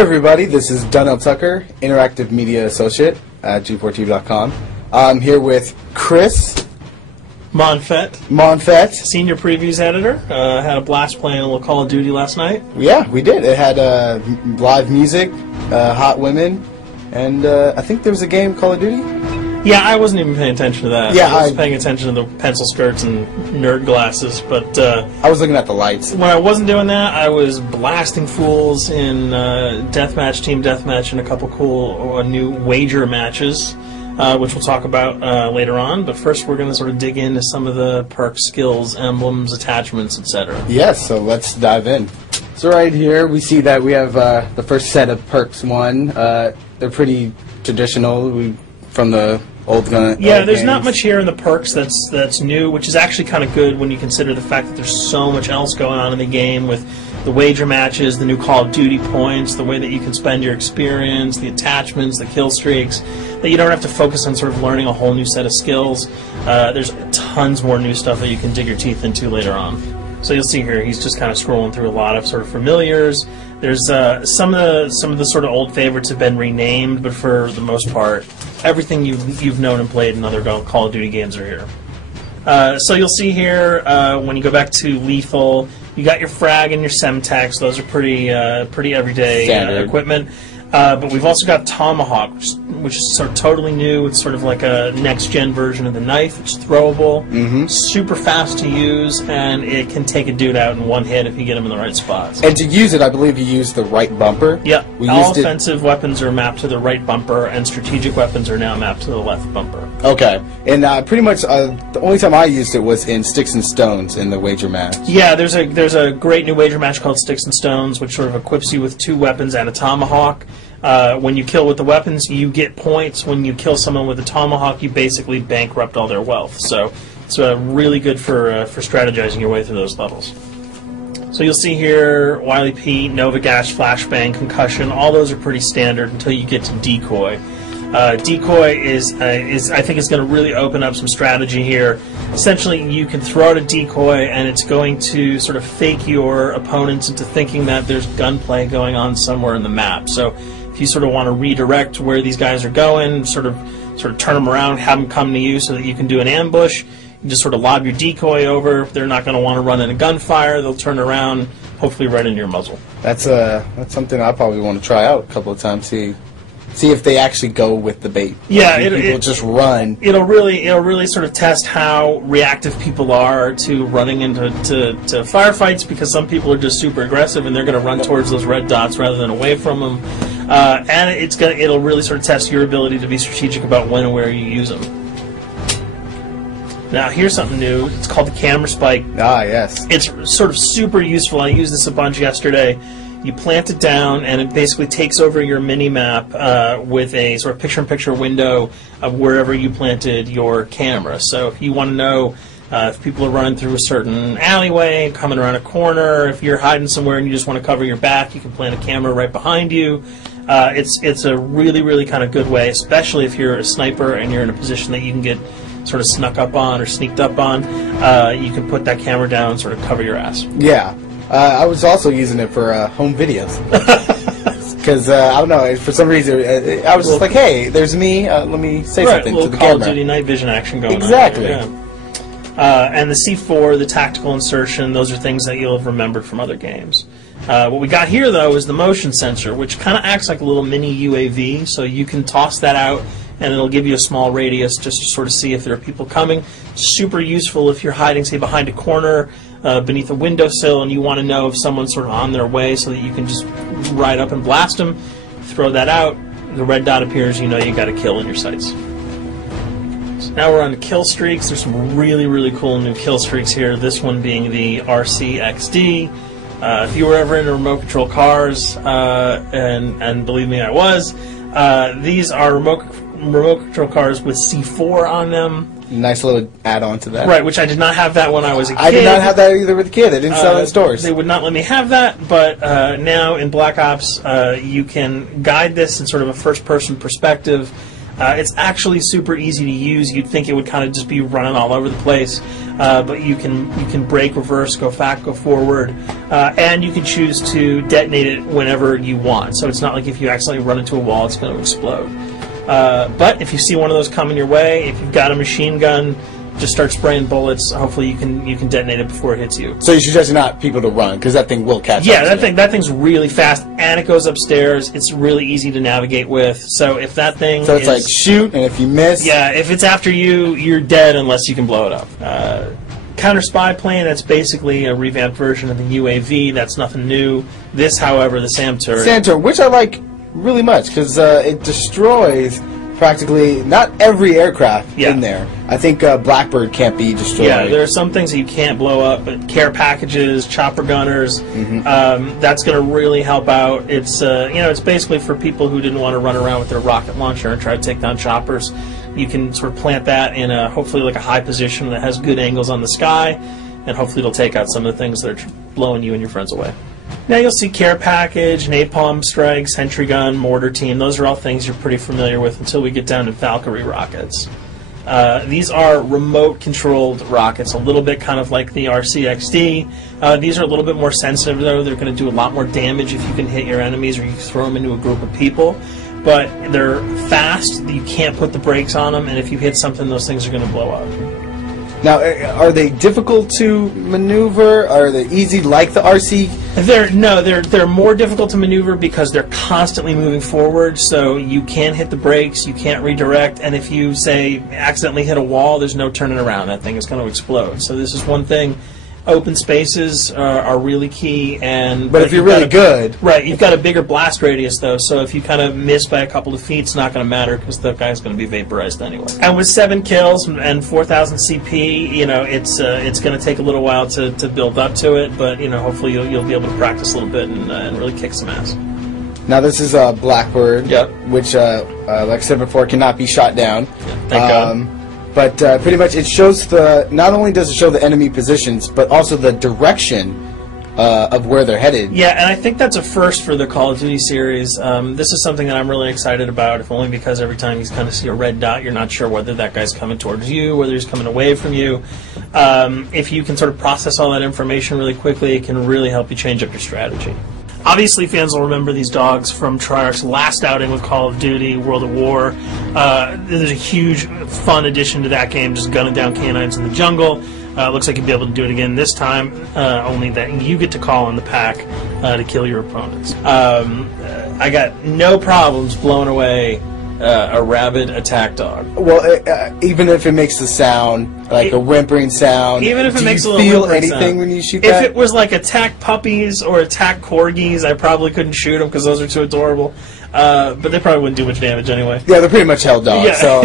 everybody, this is Donnell Tucker, Interactive Media Associate at G4TV.com. I'm here with Chris Monfett, Senior Previews Editor. Had a blast playing a little Call of Duty last night. Yeah, we did. It had live music, hot women, and I think there was a game, Call of Duty? Yeah, I wasn't even paying attention to that. Yeah, I was paying attention to the pencil skirts and nerd glasses, but I was looking at the lights. When I wasn't doing that, I was blasting fools in deathmatch, team deathmatch, and a couple cool new wager matches, which we'll talk about later on. But first, we're going to sort of dig into some of the perks, skills, emblems, attachments, etc. Yes, so let's dive in. So right here, we see that we have the first set of perks one. They're pretty traditional from the old gun. Yeah, old there's games. not much here in the perks that's new, which is actually kind of good when you consider the fact that there's so much else going on in the game with the wager matches, the new Call of Duty points, the way that you can spend your experience, the attachments, the kill streaks, that you don't have to focus on sort of learning a whole new set of skills. There's tons more new stuff that you can dig your teeth into later on. So you'll see here, he's just kind of scrolling through a lot of sort of familiars. There's some of the sort of old favorites have been renamed, but for the most part, everything you've known and played in other Call of Duty games are here. So you'll see here when you go back to lethal, you got your frag and your semtex. Those are pretty everyday equipment. But we've also got Tomahawk, which is sort of totally new. It's sort of like a next-gen version of the knife. It's throwable, super fast to use, and it can take a dude out in one hit if you get him in the right spots. And to use it, I believe you use the right bumper. Yeah, all offensive weapons are mapped to the right bumper, and strategic weapons are now mapped to the left bumper. Okay, and pretty much the only time I used it was in Sticks and Stones in the wager match. Yeah, there's a great new wager match called Sticks and Stones, which sort of equips you with 2 weapons and a tomahawk. When you kill with the weapons, you get points. When you kill someone with a tomahawk, you basically bankrupt all their wealth. So it's really good for strategizing your way through those levels. So you'll see here, Wily Pete, Nova Gash, Flashbang, Concussion. All those are pretty standard until you get to Decoy. Decoy is I think is going to really open up some strategy here. Essentially, you can throw out a decoy, and it's going to sort of fake your opponents into thinking that there's gunplay going on somewhere in the map. So if you sort of want to redirect where these guys are going, sort of turn them around, have them come to you so that you can do an ambush, you just sort of lob your decoy over. If they're not going to want to run in a gunfire, they'll turn around, hopefully right into your muzzle. That's something I probably want to try out a couple of times. See if they actually go with the bait. Yeah, people just run. It'll really sort of test how reactive people are to running into firefights, because some people are just super aggressive and they're going to run towards those red dots rather than away from them. And it'll really sort of test your ability to be strategic about when and where you use them. Now here's something new. It's called the camera spike. Ah, yes. It's sort of super useful. I used this a bunch yesterday. You plant it down, and it basically takes over your mini-map with a sort of picture-in-picture window of wherever you planted your camera. So if you want to know if people are running through a certain alleyway, coming around a corner, if you're hiding somewhere and you just want to cover your back, you can plant a camera right behind you. It's a really kind of good way, especially if you're a sniper and you're in a position that you can get sort of snuck up on or sneaked up on. You can put that camera down and sort of cover your ass. Yeah. I was also using it for home videos. Because, I don't know, for some reason, I was just like, hey, there's me, let me say something to the camera. Call of Duty night vision action going on. Exactly. Yeah. And the C4, the tactical insertion, those are things that you'll have remembered from other games. What we got here, though, is the motion sensor, which kind of acts like a little mini UAV, so you can toss that out, and it'll give you a small radius just to sort of see if there are people coming. Super useful if you're hiding, say, behind a corner, beneath a windowsill, and you want to know if someone's sort of on their way so that you can just ride up and blast them. Throw that out, the red dot appears, you know you got a kill in your sights. So now we're on the kill streaks. There's some really cool new kill streaks here, this one being the RCXD. If you were ever into remote control cars, and believe me, I was, these are remote control cars with C4 on them. Nice little add-on to that. Right, which I did not have that when I was a kid. I did not have that either with a kid. They didn't sell it in stores. They would not let me have that, but now in Black Ops, you can guide this in sort of a first-person perspective. It's actually super easy to use. You'd think it would kind of just be running all over the place, but you can brake, reverse, go back, go forward, and you can choose to detonate it whenever you want. So it's not like if you accidentally run into a wall, it's going to explode. But if you see one of those coming your way, if you've got a machine gun, just start spraying bullets. Hopefully you can detonate it before it hits you. So you suggest not people to run, because that thing will catch up. Yeah, that thing's really fast, and it goes upstairs. It's really easy to navigate with. So if that thing So it's like shoot, and if you miss... Yeah, if it's after you, you're dead unless you can blow it up. Counter spy plane, that's basically a revamped version of the UAV. That's nothing new. This, however, the SAM turret... SAM turret, which I like really much, because it destroys... practically not every aircraft in there. I think Blackbird can't be destroyed. Yeah, there are some things that you can't blow up, but care packages, chopper gunners, that's going to really help out. It's it's basically for people who didn't want to run around with their rocket launcher and try to take down choppers. You can sort of plant that in a hopefully like a high position that has good angles on the sky, and hopefully it'll take out some of the things that are blowing you and your friends away. Now you'll see care package, napalm strike, sentry gun, mortar team. Those are all things you're pretty familiar with until we get down to Valkyrie rockets. These are remote-controlled rockets, a little bit kind of like the RCXD. These are a little bit more sensitive, though. They're going to do a lot more damage if you can hit your enemies or you throw them into a group of people. But they're fast. You can't put the brakes on them, and if you hit something, those things are going to blow up. Now, are they difficult to maneuver? Are they easy like the RC? They're more difficult to maneuver because they're constantly moving forward, so you can't hit the brakes, you can't redirect, and if you, say, accidentally hit a wall, there's no turning around. That thing is going to explode. So this is one thing. Open spaces are really key, but if you're really good, right? You've got a bigger blast radius though, so if you kind of miss by a couple of feet, it's not going to matter because the guy's going to be vaporized anyway. And with 7 kills and 4,000 CP, it's going to take a little while to build up to it, but hopefully you'll be able to practice a little bit and really kick some ass. Now this is Blackbird, which, like I said before, cannot be shot down. Yeah, thank God. But pretty much it shows not only does it show the enemy positions, but also the direction of where they're headed. Yeah, and I think that's a first for the Call of Duty series. This is something that I'm really excited about, if only because every time you kind of see a red dot, you're not sure whether that guy's coming towards you, whether he's coming away from you. If you can sort of process all that information really quickly, it can really help you change up your strategy. Obviously, fans will remember these dogs from Treyarch's last outing with Call of Duty, World at War. There's a huge, fun addition to that game, just gunning down canines in the jungle. Looks like you'll be able to do it again this time, only that you get to call on the pack to kill your opponents. I got no problems blowing away a rabid attack dog. Well, even if it makes the sound, like a whimpering sound, even if it makes a little feel anything sound when you shoot that? If it was like attack puppies or attack corgis, I probably couldn't shoot them because those are too adorable. But they probably wouldn't do much damage anyway. Yeah, they're pretty much held dogs, so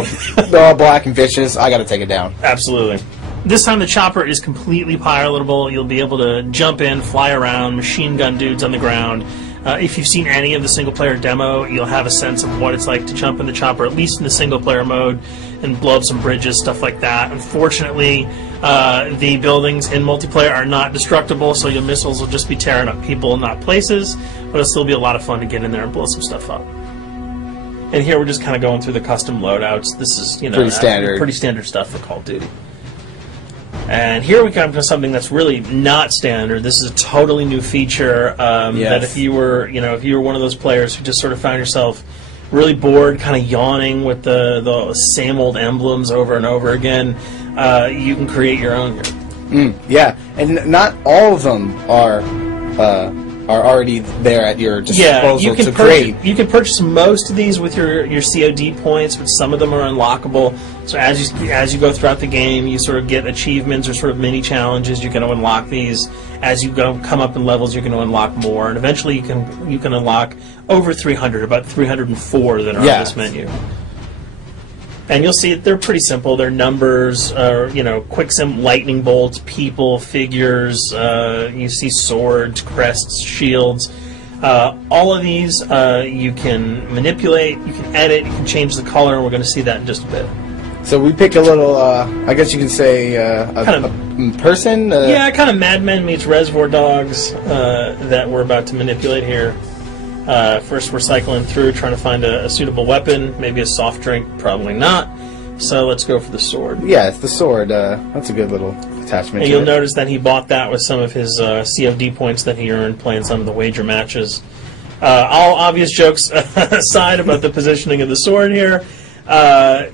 they're all black and vicious. I got to take it down. Absolutely. This time the chopper is completely pilotable. You'll be able to jump in, fly around, machine gun dudes on the ground. If you've seen any of the single-player demo, you'll have a sense of what it's like to jump in the chopper, at least in the single-player mode, and blow up some bridges, stuff like that. Unfortunately, the buildings in multiplayer are not destructible, so your missiles will just be tearing up people, not places, but it'll still be a lot of fun to get in there and blow some stuff up. And here we're just kind of going through the custom loadouts. This is, pretty standard stuff for Call of Duty. And here we come to something that's really not standard. This is a totally new feature that if you were one of those players who just sort of found yourself really bored, kind of yawning with the same old emblems over and over again, you can create your own here. Yeah, and not all of them are already there at your disposal to create. You can purchase most of these with your COD points, but some of them are unlockable. So as you go throughout the game, you sort of get achievements or sort of mini challenges. You're going to unlock these. As you come up in levels, you're going to unlock more, and eventually you can unlock over 300, about 304 that are on this menu. And you'll see they're pretty simple. They're numbers, quick lightning bolts, people, figures. You see swords, crests, shields. All of these you can manipulate, you can edit, you can change the color, and we're going to see that in just a bit. So we pick a little, I guess you can say, a person? Yeah, kind of Mad Men meets Reservoir Dogs that we're about to manipulate here. First, we're cycling through, trying to find a suitable weapon. Maybe a soft drink, probably not. So let's go for the sword. Yeah, it's the sword. That's a good little attachment. And you'll notice that he bought that with some of his COD points that he earned playing some of the wager matches. All obvious jokes aside about the positioning of the sword here,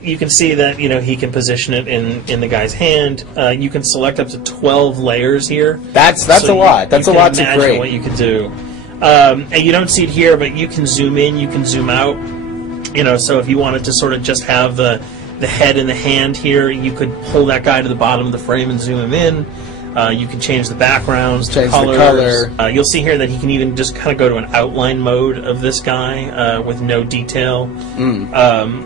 you can see that he can position it in the guy's hand. You can select up to 12 layers here. That's a lot. That's a lot to imagine grade. what you could do. And you don't see it here, but you can zoom in, you can zoom out. So if you wanted to sort of just have the head and the hand here, you could pull that guy to the bottom of the frame and zoom him in. You can change the backgrounds, change colors. the color. You'll see here that he can even just kind of go to an outline mode of this guy with no detail.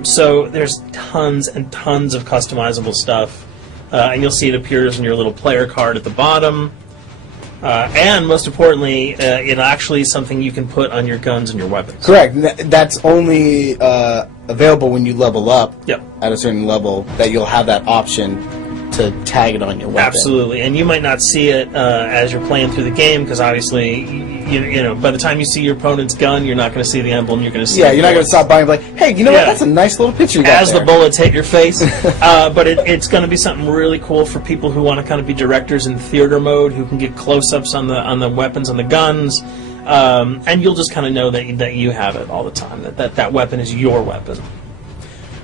So there's tons and tons of customizable stuff. And you'll see it appears in your little player card at the bottom. And most importantly, it actually is something you can put on your guns and your weapons. Correct. That's only available when you level up at a certain level, that you'll have that option to tag it on your weapon. Absolutely. And you might not see it as you're playing through the game, because obviously, by the time you see your opponent's gun, you're not going to see the emblem. You're going to see you're not going to stop by and be like, hey, you know what? That's a nice little picture you got as there. the bullets hit your face. But it's going to be something really cool for people who want to kind of be directors in theater mode, who can get close-ups on the weapons, on the guns, and you'll just kind of know that you have it all the time. That weapon is your weapon.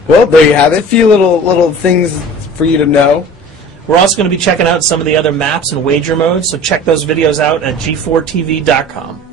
Well, there you have it. A few little things for you to know. We're also going to be checking out some of the other maps and wager modes, so check those videos out at g4tv.com.